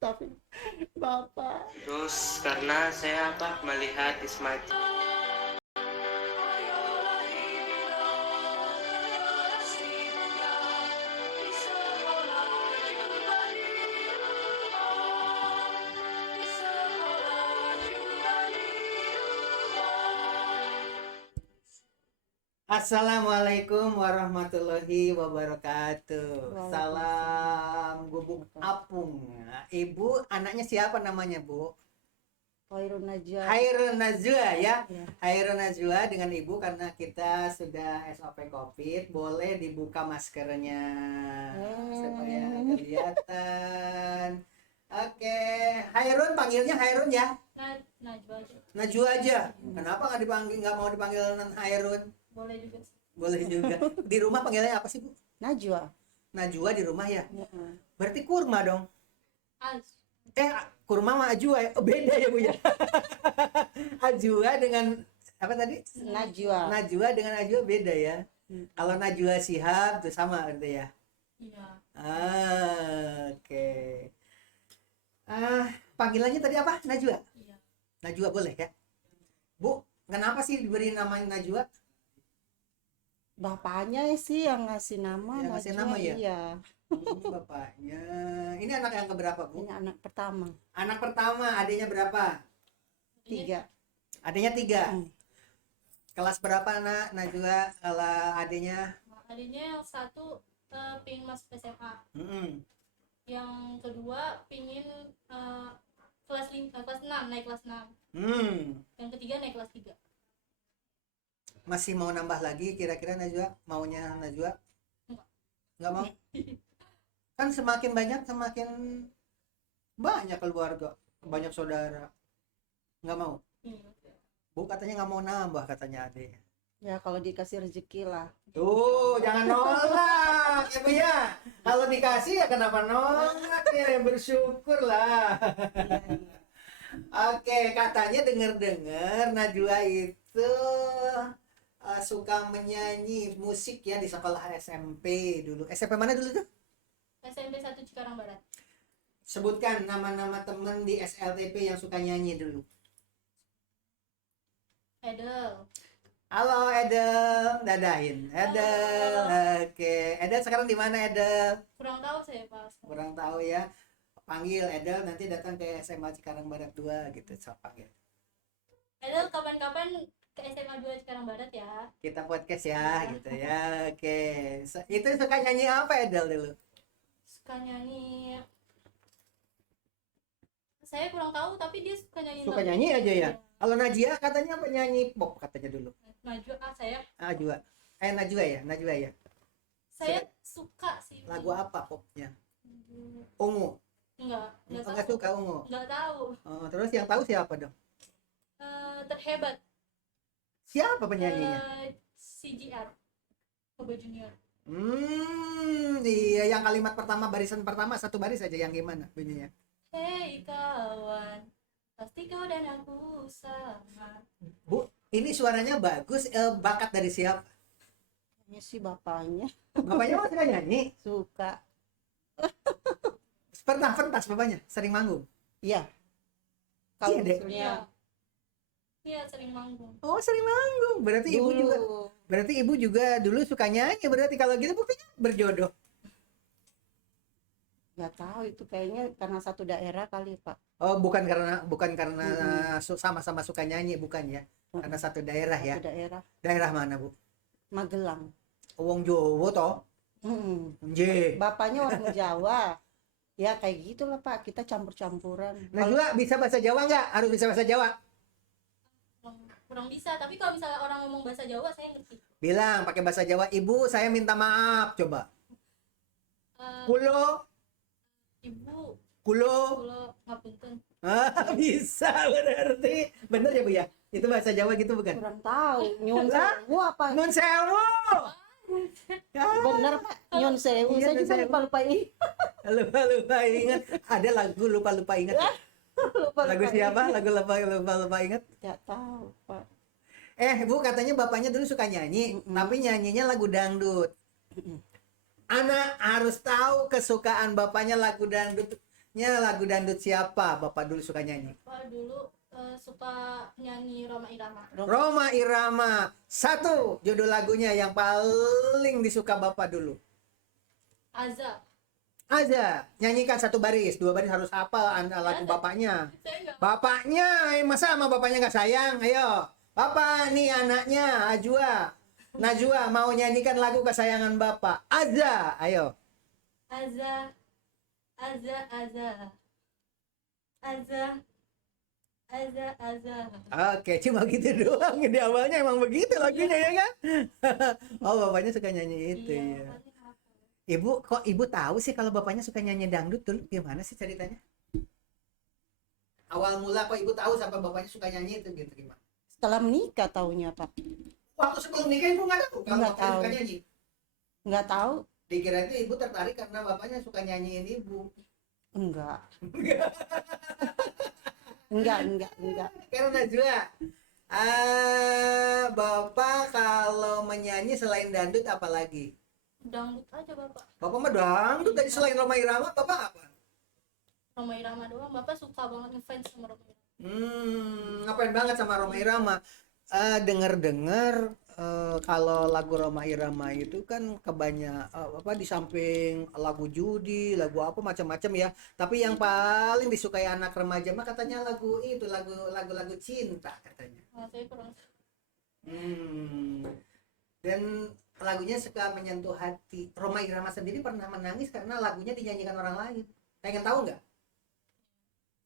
Tapi Bapak. Terus karena saya melihat Ismail. Assalamualaikum warahmatullahi wabarakatuh. Waalaikumsalam. Salam gubuk apung. Ibu, anaknya siapa namanya, Bu? Khairun Najwa. Hairun Najwa ya. Ya. Hairun Najwa dengan Ibu karena kita sudah SOP COVID, boleh dibuka maskernya supaya kelihatan. Oke, Hairun panggilnya Hairun ya. Najwa aja. Najwa aja. Kenapa nggak mau dipanggil non Hairun? Boleh juga sih. Boleh juga. Di rumah panggilnya apa sih, Bu? Najwa. Najwa di rumah ya. Heeh. Berarti kurma dong. Az. Kurma sama Ajwa ya? Oh, beda ya, Bu ya. Ajwa dengan apa tadi? Najwa. Najwa dengan Ajwa beda ya. Kalau Najwa Shihab itu sama gitu ya. Iya. Oke. Panggilannya tadi apa? Najwa. Iya. Najwa boleh ya. Bu, kenapa sih diberi nama Najwa? Bapaknya sih yang ngasih nama. Yang ngasih Najwa, nama ya? Iya. Bapaknya. Ini anak yang keberapa, Bu? Ini anak pertama. Anak pertama, adiknya berapa? 3. Adiknya 3. Hmm. Kelas berapa, Nak? Najwa, kalau adiknya? Adiknya yang satu pingin masuk SMA. Mm-mm. Yang kedua pingin kelas 6, naik kelas 6. Yang ketiga naik kelas 3. Masih mau nambah lagi kira-kira Najwa? Maunya Najwa? Enggak. Nggak mau? Kan semakin banyak semakin banyak keluarga, banyak saudara. Nggak mau? Bu katanya nggak mau nambah katanya adiknya. Ya kalau dikasih rezeki lah. Tuh, jangan nolak ya, Bu ya. Kalau dikasih ya kenapa nolak ya, bersyukur lah. Oke, katanya dengar-dengar Najwa itu suka menyanyi musik ya di sekolah SMP dulu. SMP mana dulu tuh? SMP 1 Cikarang Barat. Sebutkan nama-nama temen di SLTP yang suka nyanyi dulu. Edel. Halo Edel, dadahin. Edel, oke. Edel sekarang di mana Edel? Kurang tahu saya Pak. Kurang tahu ya. Panggil Edel nanti datang ke SMA Cikarang Barat 2 gitu. So, panggil. Edel kapan-kapan ke SMA 2 Cikarang Barat ya. Kita podcast ya gitu ya. Oke. Itu suka nyanyi apa Edel dulu? Suka nyanyi. Saya kurang tahu tapi dia suka nyanyi. Suka nyanyi aja ya. Kalau Najia katanya penyanyi pop katanya dulu. Najwa saya. Najwa. Najwa ya, Najwa ya. Saya suka sih. Lagu apa popnya? Ungu. Enggak Suka ungu. Enggak tahu. Oh, terus yang tahu siapa dong? Terhebat. Siapa penyanyinya? CGR. Kobe Junior. Iya yang kalimat pertama barisan pertama satu baris aja yang gimana bunyinya? Hei kawan, pasti kau dan aku sama. Bu, ini suaranya bagus. Bakat dari siapa? Ini sih bapaknya Bapaknya mau suka nyanyi? suka. Pernah pentas bapaknya? Sering manggung? Iya. Iya, Kalau Dek. misalnya Iya sering manggung. Oh sering manggung. Berarti ibu dulu juga. Berarti ibu juga dulu suka nyanyi. Berarti kalau gitu buktinya berjodoh. nggak tahu itu kayaknya karena satu daerah kali Pak. Oh bukan karena sama-sama suka nyanyi bukan ya? Karena satu daerah ya. Satu daerah. Daerah mana Bu? Magelang. Wong Jowo toh? Nje. Bapaknya orang Jawa. Ya kayak gitulah Pak, kita campur-campuran. Najwa bisa bahasa Jawa nggak? Harus bisa bahasa Jawa. Kurang bisa, tapi kalau misalnya orang ngomong bahasa Jawa saya ngerti. Bilang pakai bahasa Jawa, Ibu saya minta maaf, coba. Kulo, Ibu, kulo. kulo ngapunten. Bisa berarti. Bener ya Bu ya? Itu bahasa Jawa gitu bukan? Kurang tahu. Nyun sewu apa? Nun sewu. Bener Pak, nyun sewu. Iya, Saya nyun juga sewu. lupa ini. Lupa ingat. Ada lagu lupa ingat. Lagu siapa? Lagu lupa ingat. Tidak tahu Pak. Bu katanya bapaknya dulu suka nyanyi, tapi nyanyinya lagu dangdut. Anak harus tahu kesukaan bapaknya lagu dangdut Nya lagu dangdut siapa Bapak dulu suka nyanyi? Bapak dulu suka nyanyi Roma Irama. Roma Irama. Satu judul lagunya yang paling disuka Bapak dulu. Aza. Aja, nyanyikan satu baris, dua baris harus hafal lagu bapaknya. Saya nggak. Bapaknya, masa sama bapaknya nggak sayang? Ayo, Bapak nih anaknya, Ajwa. Najwa mau nyanyikan lagu kesayangan Bapak. Aja, ayo. Aza. Aza. Aza. Aza. Aza. Aza. Oke, cuma gitu doang. Di awalnya emang begitu lagunya ya kan? Oh, bapaknya suka nyanyi itu Iya. ya. Ibu, kok ibu tahu sih kalau bapaknya suka nyanyi dangdut dulu? Gimana sih ceritanya? Awal mula kok ibu tahu sampai bapaknya suka nyanyi itu gitu gimana? Setelah menikah taunya Pak. Waktu sebelum nikah ibu nggak tahu kalau Nggak bapaknya tahu. suka nyanyi. Nggak tahu. Dikira itu ibu tertarik karena bapaknya suka nyanyiin ibu. Enggak. Enggak. Karena juga bapak kalau menyanyi selain dangdut apa lagi? Dangdut aja Bapak. Bapak mah dangdut tadi selain Roma Irama bapak apa? Roma Irama doang. Bapak suka banget ngefans sama Roma Irama. Ngapain banget sama Roma Irama? Dengar-dengar kalau lagu Roma Irama itu kan di samping lagu judi, lagu apa macam-macam ya. Tapi yang paling disukai anak remaja mah katanya lagu itu, lagu cinta katanya. Nah, saya kurang. Dan lagunya suka menyentuh hati. Roma Irama sendiri pernah menangis karena lagunya dinyanyikan orang lain. Pengen tahu nggak?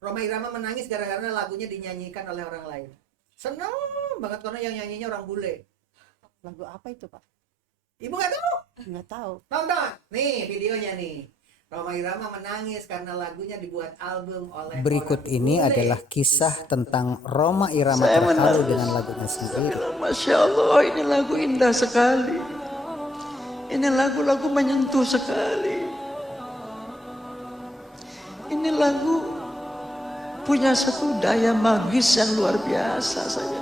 Roma Irama menangis gara-gara lagunya dinyanyikan oleh orang lain. Senang banget karena yang nyanyinya orang bule. Lagu apa itu Pak? Ibu nggak tahu? Nggak tahu. Tonton nih videonya nih. Roma Irama menangis karena lagunya dibuat album oleh Berikut orang ini bule. adalah kisah tentang Roma Irama terharu dengan lagunya sendiri. Masya Allah, ini lagu indah sekali. Ini lagu-lagu menyentuh sekali. Ini lagu punya satu daya magis yang luar biasa saja.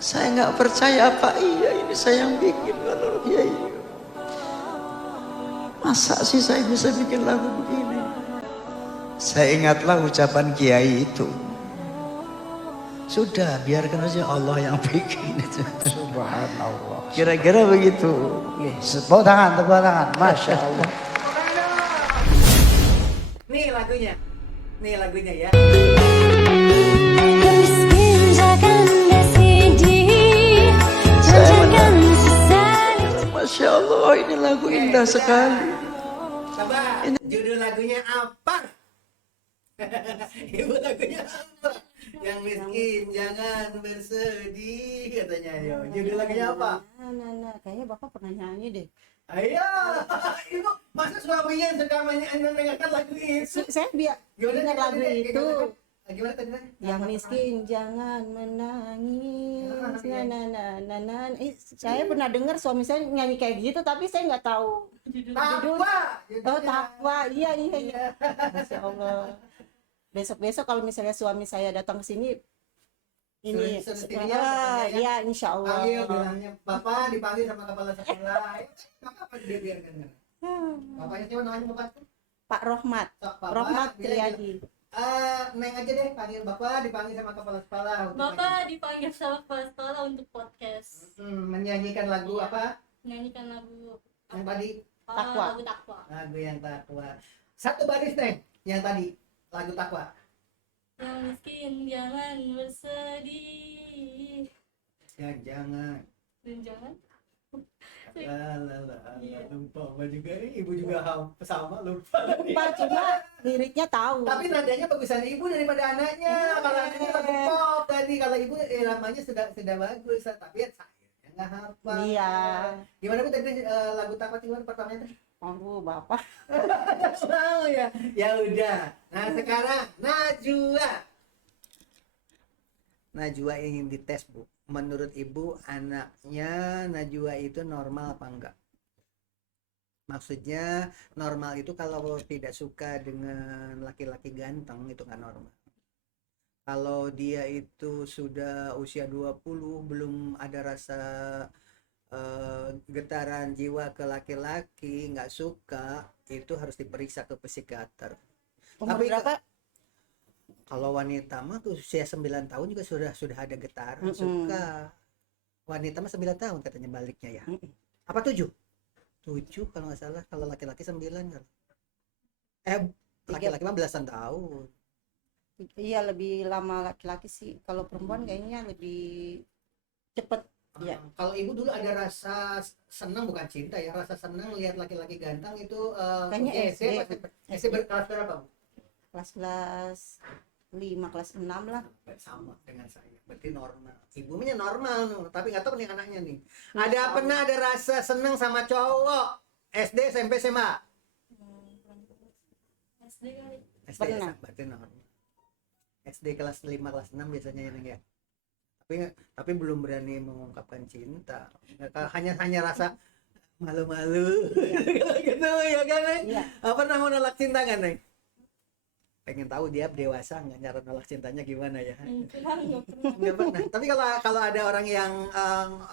Saya nggak percaya apa iya ini saya yang bikin kalau dia iya. Masa sih saya bisa bikin lagu begini? Saya ingatlah ucapan Kiai itu. Sudah, biarkan aja Allah yang bikin itu. Subhanallah. Kira-kira begitu. Tepuk tangan, Masya Allah. Nih lagunya ya. Miskin jangan bersedih, jangan sesali. Masya Allah, ini lagu indah sekali. Coba judul lagunya apa? Ibu lagunya apa? Yang miskin jangan bersedih katanya. Yo, judul lagunya apa? Nah. Kayaknya Bapak pernah nyanyi deh. Ayo, ibu masa suaminya suka mendengarkan lagu itu? Saya dengar lagu itu. Gimana tadi? Yang miskin jangan menangis. Nah. Saya pernah dengar suami saya nyanyi kayak gitu, tapi saya nggak tahu. Takwa. Oh, takwa. Iya. Masya Allah. Besok kalau misalnya suami saya datang ke sini, ini Suruh sendirian pokoknya ya. ya insya Allah. Panggil bilangnya, Bapak dipanggil sama kepala sekolah. Nggak apa-apa dia biarkan. Bapaknya siapa namanya Bapak? Pak Rohmat, Sok, Bapak, Rohmat biar- Triadi. Neng aja deh panggil Bapak dipanggil sama kepala sekolah. untuk Bapak dipanggil sama kepala sekolah untuk podcast. menyanyikan lagu apa? Nyanyikan lagu Yang tadi Takwa. Lagu Takwa. lagu yang takwa. Satu baris Neng, yang tadi lagu takwa. Yang miskin jangan bersedih Ya jangan. dan jangan Lupa Mbak juga ibu juga sama lupa. Pak cuma liriknya tahu. Tapi nadanya bagusan ibu daripada anaknya. Kalau anaknya lagu pop tadi, kalau ibu namanya sudah bagus, tapi ya saya nggak hafal. Iya. Gimana Bu tadi lagu takwa gimana pertamanya tadi? Aduh, Bapak. Tahu ya. Ya udah. Nah, sekarang Najwa ingin dites, Bu. Menurut Ibu, anaknya Najwa itu normal apa enggak? Maksudnya normal itu kalau tidak suka dengan laki-laki ganteng itu kan normal. Kalau dia itu sudah usia 20 belum ada rasa getaran jiwa ke laki-laki, nggak suka, itu harus diperiksa ke psikiater. Umur Tapi berapa? kalau wanita mah tuh usia 9 tahun juga sudah ada getaran Mm-mm. suka. Wanita mah 9 tahun katanya baliknya ya. Mm-mm. Apa 7? 7 kalau nggak salah. Kalau laki-laki 9 kan. Laki-laki mah belasan tahun. Iya, lebih lama laki-laki sih. Kalau perempuan kayaknya lebih cepet. Iya. Kalau ibu dulu ada rasa senang, bukan cinta ya, rasa senang lihat laki-laki ganteng itu Kayaknya SD. SD berkelas berapa, Bu? Kelas 5, kelas 6 lah. Sama dengan saya, berarti normal. Ibunya normal, tapi nggak tahu nih anaknya nih. Pernah ada rasa senang sama cowok SD, SMP, SMA? SD kali. SD Pernah. berarti normal. SD kelas 5, kelas 6 biasanya ini ya. Tapi belum berani mengungkapkan cinta. Hanya rasa malu-malu gitu ya kan, Neng? Iya. Pernah mau nolak cinta kan, Neng? Pengen tahu dia dewasa nggak, cara nolak cintanya gimana ya? Nggak pernah. Nggak pernah. Tapi kalau ada orang yang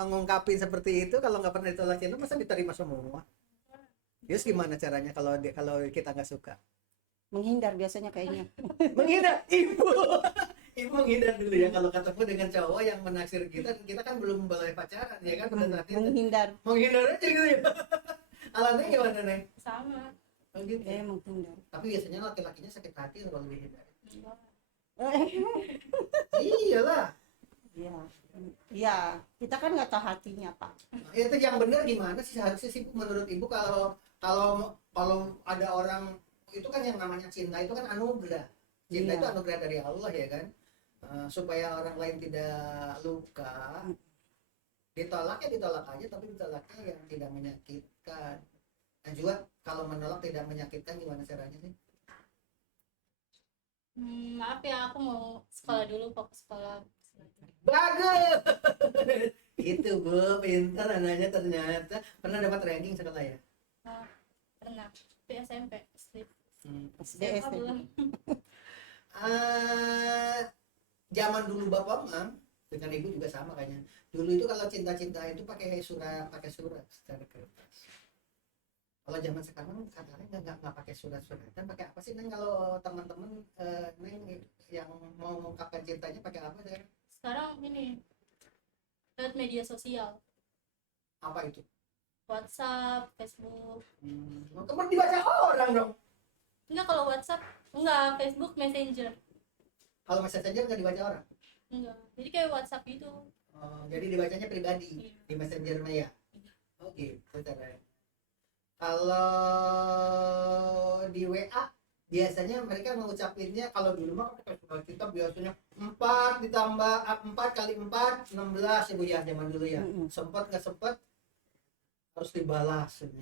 ngungkapin seperti itu, kalau nggak pernah ditolak cinta, masa diterima semua? Terus gimana caranya kalau kita nggak suka? Menghindar biasanya kayaknya. Menghindar, ibu menghindar dulu ya kalau ketemu dengan cowok yang menaksir kita kan belum boleh pacaran ya kan pada saat itu. Menghindar. Menghindar aja gitu ya. Alatnya gimana, Neng? Sama. Oh gitu. Menghindar. Tapi biasanya laki-lakinya sakit hati kalau dihindar. Enggak. Iyalah. Iya. Iya, kita kan nggak tahu hatinya, Pak. Itu yang benar gimana sih seharusnya sih, Bu, menurut Ibu, kalau ada orang itu kan yang namanya cinta itu kan anugerah. Cinta Iya. itu anugerah dari Allah ya kan. Supaya orang lain tidak luka, ditolak aja, tapi ditolaknya yang tidak menyakitkan. Dan juga kalau menolak tidak menyakitkan gimana caranya sih? Maaf ya, aku mau sekolah dulu, fokus sekolah. Bagus. Itu, Bu, pintar anaknya ternyata. Pernah dapat ranking sekolah ya? Nah, pernah. Tapi SMP, SD. SD. SMA belum. Zaman dulu Bapak Mam dengan Ibu juga sama kayaknya. Dulu itu kalau cinta-cinta itu pakai surat secara kertas. Kalau zaman sekarang katanya nggak pakai surat-suratan, pakai apa sih, Neng? Kalau teman-teman Neng yang mau mengungkapkan cintanya pakai apa sih? Sekarang ini lewat media sosial, Apa itu? WhatsApp, Facebook. Kemudian dibaca orang dong. Enggak, kalau WhatsApp enggak, Facebook Messenger. Kalau Messenger nggak dibaca orang. Enggak. Jadi kayak WhatsApp itu. Jadi dibacanya pribadi Iya. di Messenger ya. Oh gitu caranya. Kalau di WA biasanya mereka mengucapinnya, kalau dulu mah kita biasanya 4 ditambah 4 kali 4 16 ya, Bu ya, zaman dulu ya. Sempat nggak sempat harus dibalas gitu.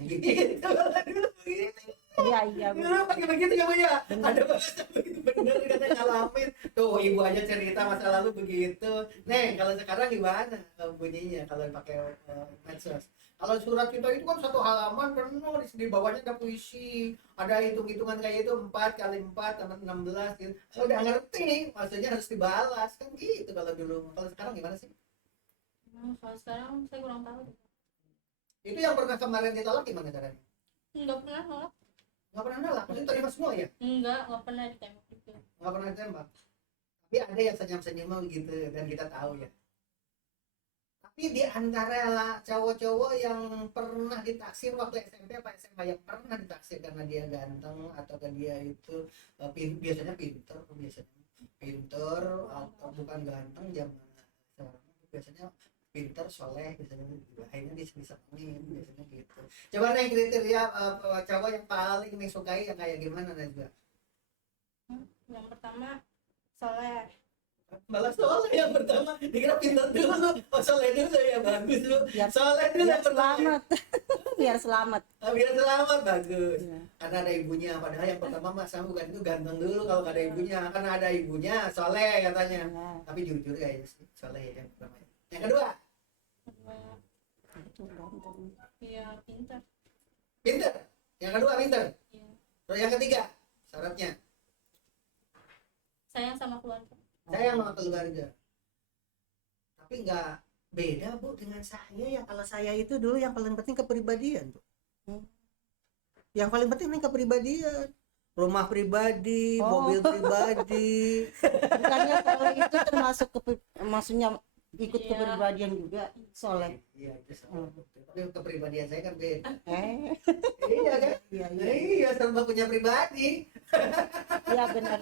Dulu begitu. Iya, Bu. Dulu pakai begitu ya, Bu ya. Ada bahasa begitu, bener katanya ngalamin. Tuh ibu aja cerita masa lalu begitu. Neng, kalau sekarang gimana bunyinya kalau pakai medsos? Kalau surat kita itu kan satu halaman penuh, di bawahnya ada puisi, ada hitung-hitungan kayak itu, 4 kali 4 tambah 16 gitu. Udah ngerti, maksudnya harus dibalas kan gitu kalau dulu. Kalau sekarang gimana sih? Kalau sekarang saya kurang tahu. Itu yang pernah kemarin ditolak gimana caranya? Enggak pernah nolak. Nggak pernah nolak, maksudnya terima semua ya? Enggak pernah ditembak juga. Nggak pernah ditembak. Tapi ada yang senyum-senyum gitu dan kita tahu ya. Tapi di antara cowok-cowok yang pernah ditaksir waktu SMP apa SMA, yang pernah ditaksir karena dia ganteng atau kan dia itu biasanya pinter atau bukan ganteng, zaman sekarang biasanya pinter, soleh, biasanya akhirnya disenengin biasanya gitu. Coba nih kriteria cowok yang paling disukai yang kayak gimana nih juga? Yang pertama soleh. Malah soleh yang pertama, dikira pintar dulu, soleh dulu ya, bagus lu. Biar- Soleh dulu Biar yang pertama. selamat. Biar selamat. Biar selamat, bagus. Iya. Karena ada ibunya, padahal yang pertama mas sama bukan itu ganteng dulu kalau nggak ada ibunya, karena ada ibunya soleh katanya. Iya. Tapi jujur kayaknya sih soleh ya yang pertama. Yang kedua, Itu ganteng. Iya, pintar. pinter. Yang kedua pinter. Iya. Terus yang ketiga, syaratnya Sayang sama keluarga. saya sama keluarga. Tapi nggak beda, Bu, dengan saya ya. Kalau saya itu dulu yang paling penting kepribadian, Bu. Yang paling penting kepribadian. rumah pribadi, Oh. mobil pribadi. Bukannya soleh itu termasuk maksudnya ikut Iya. kepribadian juga soleh. Iya, itu salah. Tapi kepribadian saya kan beda. Iya Iya kan? iya Iya, serba punya pribadi. iya benar.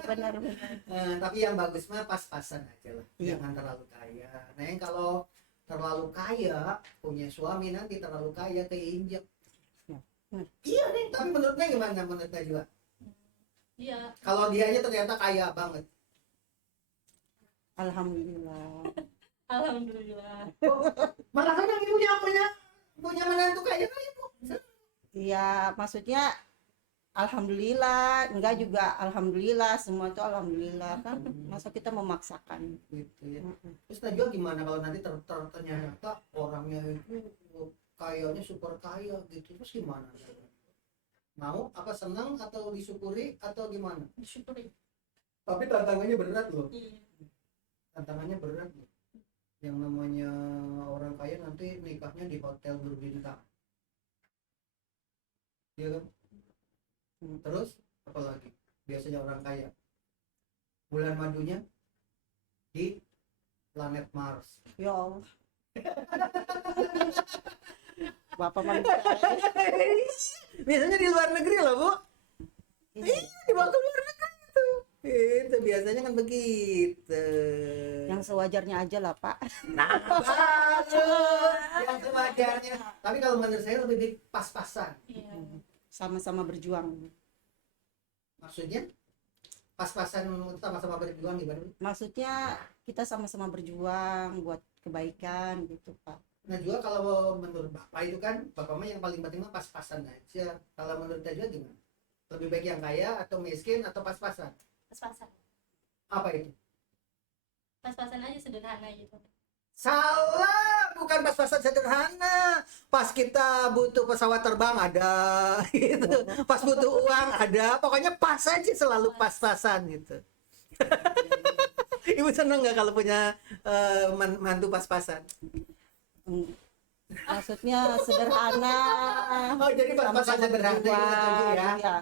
Tapi yang bagus mah pas-pasan aja lah. Iya. Jangan terlalu kaya. Nah, yang kalau terlalu kaya, punya suami nanti terlalu kaya keinjak. Ya. Iya nih, tapi menurutnya gimana menurut Najwa? Iya. Kalau dianya ternyata kaya banget. Alhamdulillah. Alhamdulillah. Malah kan yang punya menantu kaya Bu. Iya, maksudnya alhamdulillah, enggak juga alhamdulillah, semua itu alhamdulillah kan. Masa kita memaksakan. Gitu ya. Terus Najwa gimana kalau nanti ternyata orangnya itu kayanya super kaya gitu, terus gimana? Mau apa, senang atau disyukuri atau gimana? Disyukuri. Tapi tantangannya berat loh. Iya. Tantangannya berat loh. Yang namanya orang kaya nanti nikahnya di hotel berbintang. Iya kan? Terus apa lagi? Biasanya orang kaya bulan madunya di planet Mars. Ya Allah. Bapak manusia. Biasanya di luar negeri loh Bu. Iya, dibawa ke luar negeri itu. Itu biasanya kan begitu. Yang sewajarnya aja lah, Pak. Nah, bagus. Yang sewajarnya. Tapi kalau menurut saya lebih baik pas-pasan. Iya. Sama-sama berjuang. Maksudnya pas-pasan sama-sama berjuang gimana? Maksudnya kita sama-sama berjuang buat kebaikan gitu, Pak. Nah juga kalau menurut Bapak itu kan, Bapak mah yang paling penting mah pas-pasan aja. Kalau menurut Najwa gimana? Lebih baik yang kaya atau miskin atau pas-pasan? Pas-pasan. Apa itu? Pas-pasan aja, sederhana gitu. Salah, bukan pas-pasan sederhana. Pas kita butuh pesawat terbang ada, gitu. Pas butuh uang ada, pokoknya pas aja, selalu pas-pasan gitu. Ibu seneng nggak kalau punya mantu pas-pasan? Maksudnya sederhana. Oh, jadi pas-pasan sederhana itu setuju ya? Iya.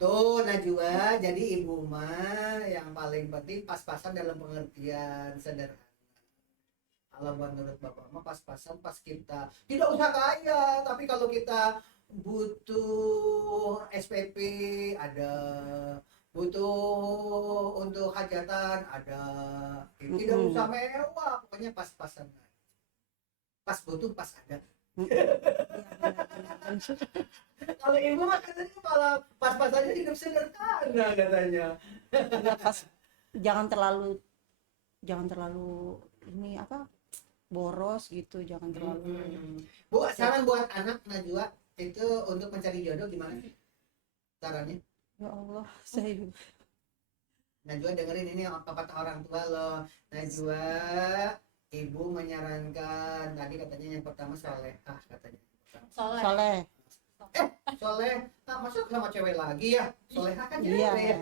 Tuh Najwa, jadi ibu mah yang paling penting pas-pasan dalam pengertian sederhana. Kalau menurut Bapak mah pas-pasan pas kita tidak usah kaya, tapi kalau kita butuh SPP ada, butuh untuk hajatan ada, tidak usah mewah, pokoknya pas-pasan. Pas butuh pas ada. Kalau ibu mah katanya malah pas-pasannya hidup sederhana katanya. Ya, jangan terlalu ini apa boros gitu, jangan terlalu. Bu, saran buat anak Najwa itu untuk mencari jodoh gimana sih sarannya? Ya Allah, saya Najwa dengerin ini apa kata orang tua loh. Najwa, ibu menyarankan tadi katanya yang pertama solehah katanya. Soleh. soleh. Soleh, masuk sama cewek lagi ya? Solehah kan cewek. Iya.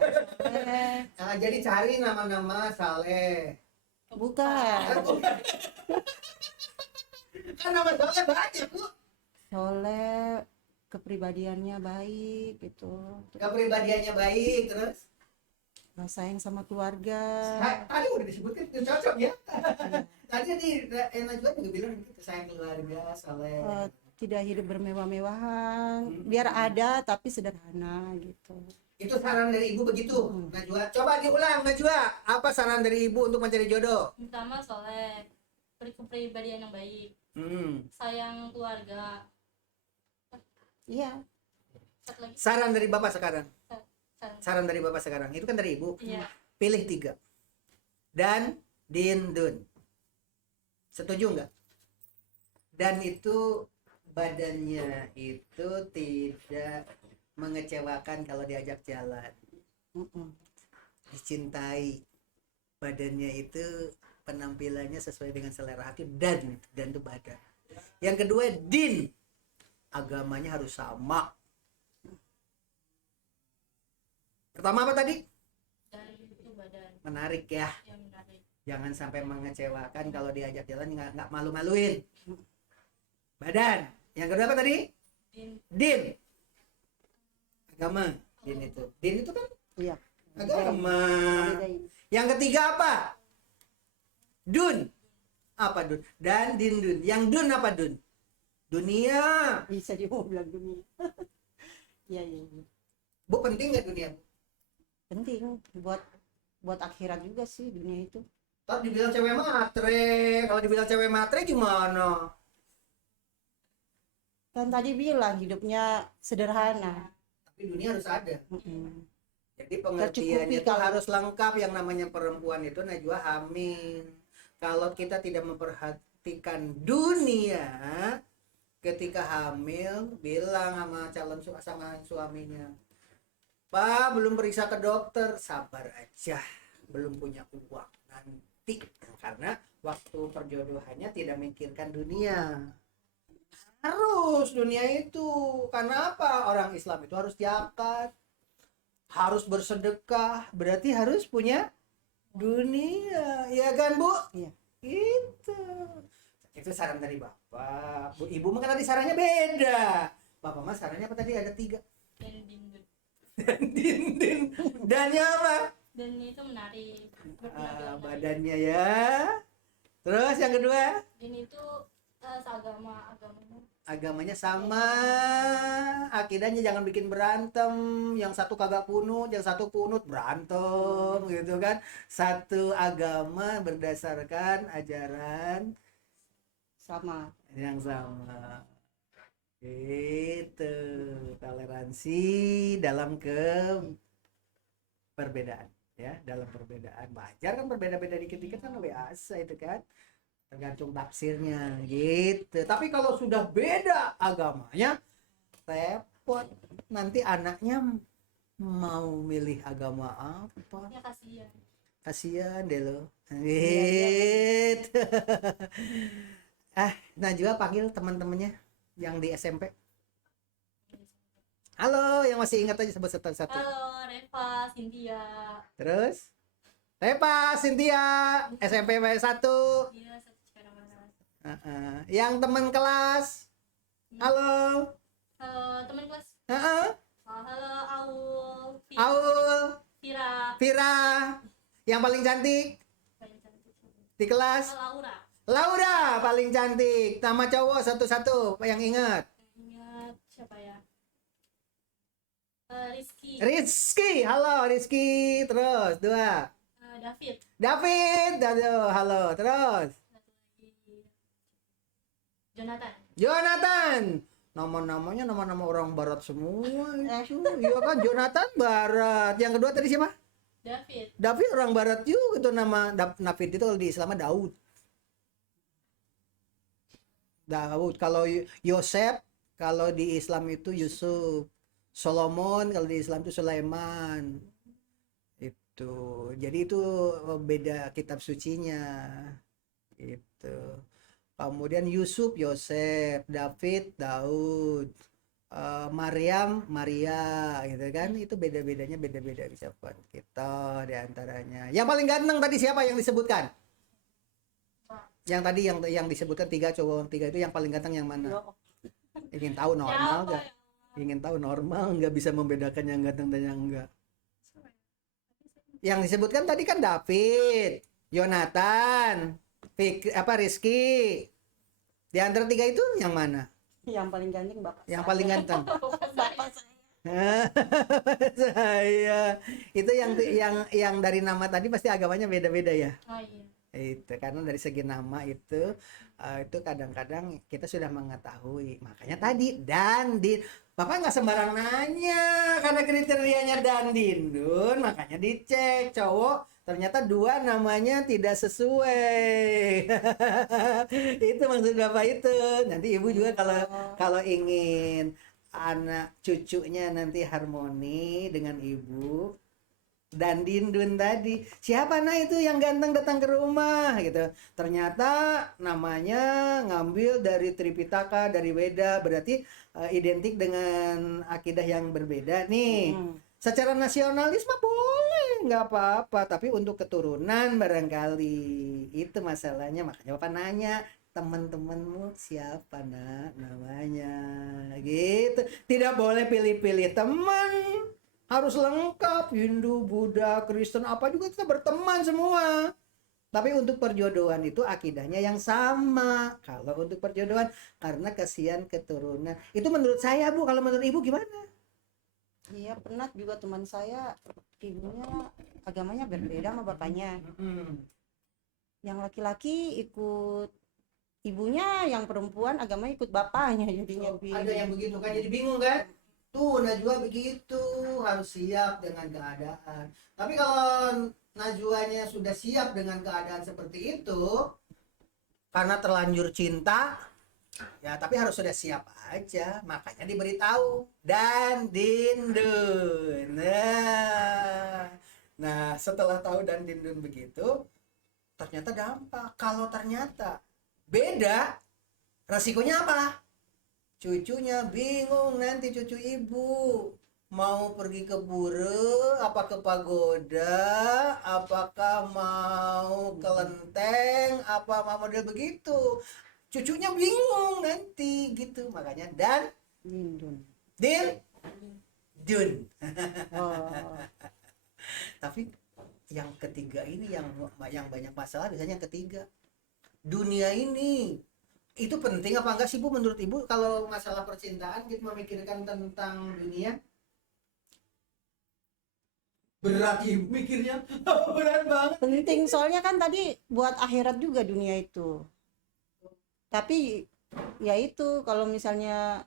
Jadi cari nama-nama saleh. Bukan. Kan nama soleh banyak Bu. Soleh, kepribadiannya baik gitu. Kepribadiannya baik terus. Sayang sama keluarga. Tadi udah disebutkan itu cocok ya. Tadi Najwa juga bilang itu sayang keluarga, soleh. Tidak hidup bermewah-mewahan, biar ada tapi sederhana gitu. Itu saran dari ibu begitu, Najwa. Coba diulang Najwa. Apa saran dari ibu untuk mencari jodoh? Pertama soleh, berkepribadian yang baik, Hmm. sayang keluarga. Iya. Satu lagi. Saran dari bapak sekarang. Saran. Saran dari bapak sekarang. Itu kan dari ibu. Iya. Pilih 3. Dan, din, dun. Setuju nggak? Dan itu badannya itu tidak mengecewakan kalau diajak jalan. Dicintai. Badannya itu penampilannya sesuai dengan selera hati, dan itu badan. Yang kedua din, agamanya harus sama. Pertama apa tadi? Dan itu badan Menarik ya. yang menarik. Jangan sampai mengecewakan kalau diajak jalan, nggak malu-maluin. Badan. Yang kedua apa tadi? Din. Din. Agama. Din itu kan Iya. agama. Bedain. Yang ketiga apa? Dun. Apa dun? Dan din dun. Yang dun apa dun? Dunia. Bisa dia mau bilang dunia. Iya, iya, iya. Bu, penting nggak dunia? Penting buat akhirat juga sih dunia itu. Ntar dibilang cewek matre. Kalau dibilang cewek matre gimana? Kan tadi bilang hidupnya sederhana. Tapi dunia harus ada. Mm-mm. Jadi pengertiannya Tercukupi itu kalau- harus lengkap. Yang namanya perempuan itu Najwa hamil. Kalau kita tidak memperhatikan dunia ketika hamil, bilang sama suaminya, Pak, belum periksa ke dokter, sabar aja, belum punya uang nanti, karena waktu perjodohannya tidak memikirkan dunia. Harus dunia itu, karena apa? Orang Islam itu harus zakat, harus bersedekah, berarti harus punya dunia, ya kan Bu? Iya. Itu saran dari Bapak. Bu, Ibu mah kan tadi sarannya beda. Bapak mah sarannya apa tadi? Ada 3. Dan dindut. Din. Dannya apa? Dan itu menarik. Berpenampilan menarik. Badannya ya. Terus yang kedua, Dan itu seagama agamanya. agamanya sama. Akidahnya jangan bikin berantem. Yang satu kagak kunut, yang satu kunut berantem gitu kan. Satu agama berdasarkan ajaran Sama. yang sama. Itu toleransi dalam perbedaan, ya, dalam perbedaan. Wajar kan berbeda-beda dikit-dikit kan biasa itu kan. Tergantung tafsirnya gitu. Tapi kalau sudah beda agamanya, repot. Nanti anaknya mau milih agama apa? Ya kasihan. Kasihan deh lo. Gitu. Najwa panggil teman-temannya yang di SMP. Halo, yang masih ingat aja sebut satu-satu. Halo, Reva, Cynthia. Terus Repa, Cynthia, SMP 1. Dia satu sekarang mana? Yang teman kelas. Halo. Halo, teman kelas. Halo, Aul. Aul, Vira. Vira. Yang paling cantik Paling cantik. di kelas. Halo, Laura. Laura paling cantik. Nama cowok satu-satu yang ingat. Ingat siapa ya? Rizky. Rizky, halo Rizky. Terus 2. David. David, halo. Terus Satu lagi. Jonathan. Jonathan. Nama-namanya nama-nama orang barat semua itu. Iya kan, Jonathan barat. Yang kedua tadi siapa? David. David orang barat juga itu nama. David itu kalau di Islam Daud. Kalau Yosef, kalau di Islam itu Yusuf. Solomon kalau di Islam itu Sulaiman. Itu. Jadi itu beda kitab sucinya. Itu. Kemudian Yusuf, Yosef, David, Daud, Maryam, Maria, gitu kan? Itu beda-bedanya beda-beda ucapan kita diantaranya. Yang paling ganteng tadi siapa yang disebutkan? Yang tadi yang disebutkan 3 cowok 3 itu yang paling ganteng yang mana? Ingin tahu normal Siapa nggak? Ingin tahu normal nggak bisa membedakan yang ganteng dan yang enggak? Yang disebutkan tadi kan David, Jonathan, Rizky. Di antara 3 itu yang mana? Yang paling ganteng Bapak. Yang paling ganteng. Bapak saya. Saya itu yang dari nama tadi pasti agamanya beda-beda ya. Oh iya. Itu karena dari segi nama itu kadang-kadang kita sudah mengetahui. Makanya tadi Dandin. Bapak nggak sembarang nanya karena kriterianya Dandin Dun, makanya dicek cowok. Ternyata 2 namanya tidak sesuai. Itu maksud Bapak itu. Nanti Ibu juga kalau ingin anak cucunya nanti harmoni dengan Ibu dan Dindun tadi, siapa itu yang ganteng datang ke rumah gitu. Ternyata namanya ngambil dari Tripitaka, dari Weda, berarti identik dengan akidah yang berbeda nih. Secara nasionalis mah boleh, nggak apa-apa, tapi untuk keturunan barangkali itu masalahnya. Makanya Bapak nanya, teman-temanmu siapa namanya gitu. Tidak boleh pilih-pilih teman. Harus lengkap, Hindu, Buddha, Kristen, apa juga kita berteman semua. Tapi untuk perjodohan itu akidahnya yang sama. Kalau untuk perjodohan karena kasihan keturunan. Itu menurut saya, Bu. Kalau menurut Ibu gimana? Iya, pernah juga teman saya ibunya agamanya berbeda sama bapaknya. Yang laki-laki ikut ibunya, yang perempuan agamanya ikut bapaknya, jadinya Ada yang begitu kan, jadi bingung kan? Tuh Najwa begitu, harus siap dengan keadaan. Tapi kalau Najwanya sudah siap dengan keadaan seperti itu, karena terlanjur cinta, ya tapi harus sudah siap aja. Makanya diberitahu dan dindun. Nah, setelah tahu dan dindun begitu, ternyata gampang. Kalau ternyata beda, resikonya apa? Cucunya bingung, nanti cucu ibu mau pergi ke pura, apa ke pagoda, apakah mau ke lenteng, apa mau model begitu. Cucunya bingung nanti gitu. Makanya dan Dindun. dun. Oh. Tapi yang ketiga ini yang banyak masalah, biasanya yang ketiga. Dunia ini itu penting apa enggak sih, Bu, menurut Ibu, kalau masalah percintaan kita memikirkan tentang dunia? Berat Ibu mikirnya. Berat banget. Penting, soalnya kan tadi buat akhirat juga dunia itu. Tapi ya itu kalau misalnya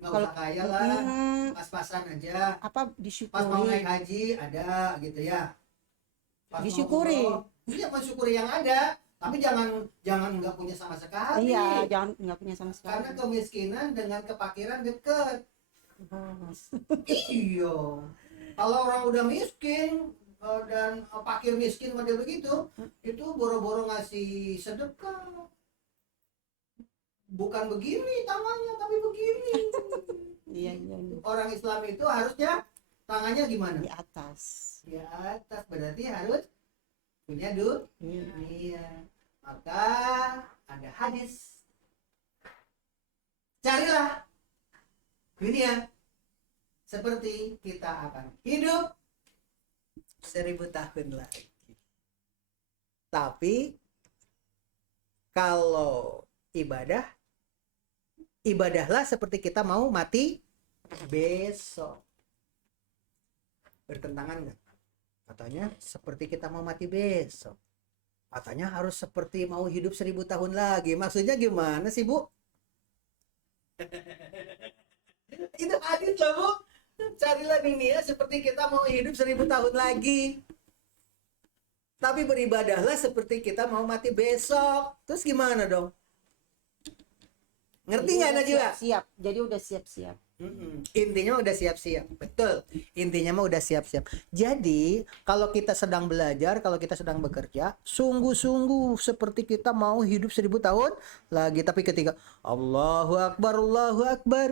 Nggak kalau usah kaya lah, pas-pasan aja. apa Pas mau naik disyukuri. haji ada gitu ya. Pas mau Disyukuri. umroh, iya mensyukuri yang ada. Tapi jangan nggak punya sama sekali. Iya, jangan nggak punya sama sekali. Karena kemiskinan dengan kepakiran deket. Oh. Iya. Kalau orang udah miskin dan fakir miskin model begitu, itu boro-boro ngasih sedekah. Bukan begini tangannya, tapi begini. Iya, iya, iya. Orang Islam itu harusnya tangannya gimana? Di atas. Di atas, berarti harus punya Iya. Iya. Maka ada hadis. Carilah dunia seperti kita akan hidup 1000 tahun lagi. Tapi kalau ibadahlah seperti kita mau mati besok. Bertentangan nggak? Katanya seperti kita mau mati besok. Katanya harus seperti mau hidup 1000 tahun lagi. Maksudnya gimana sih, Bu? Itu hadis loh, Bu. Carilah dunia seperti kita mau hidup 1000 tahun lagi. Tapi beribadahlah seperti kita mau mati besok. Terus gimana dong? Ngerti nggak, Najwa? Siap. Jadi udah siap-siap. Intinya udah siap-siap, betul. Intinya mah udah siap-siap. Jadi kalau kita sedang belajar, kalau kita sedang bekerja, sungguh-sungguh seperti kita mau hidup 1000 tahun lagi. Tapi ketika Allahu Akbar, Allahu Akbar,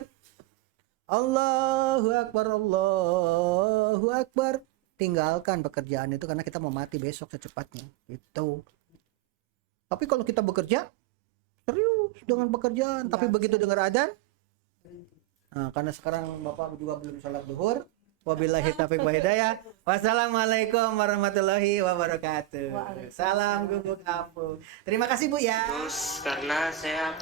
Allahu Akbar, Allahu Akbar, tinggalkan pekerjaan itu karena kita mau mati besok secepatnya. Itu. Tapi kalau kita bekerja serius dengan pekerjaan, tapi begitu dengar adzan, nah, karena sekarang Bapak juga belum sholat duhur. Wabillahi taufiq wa hidayah. Wassalamualaikum warahmatullahi wabarakatuh. Salam guguk ampun. Terima kasih, Bu ya. Terus karena saya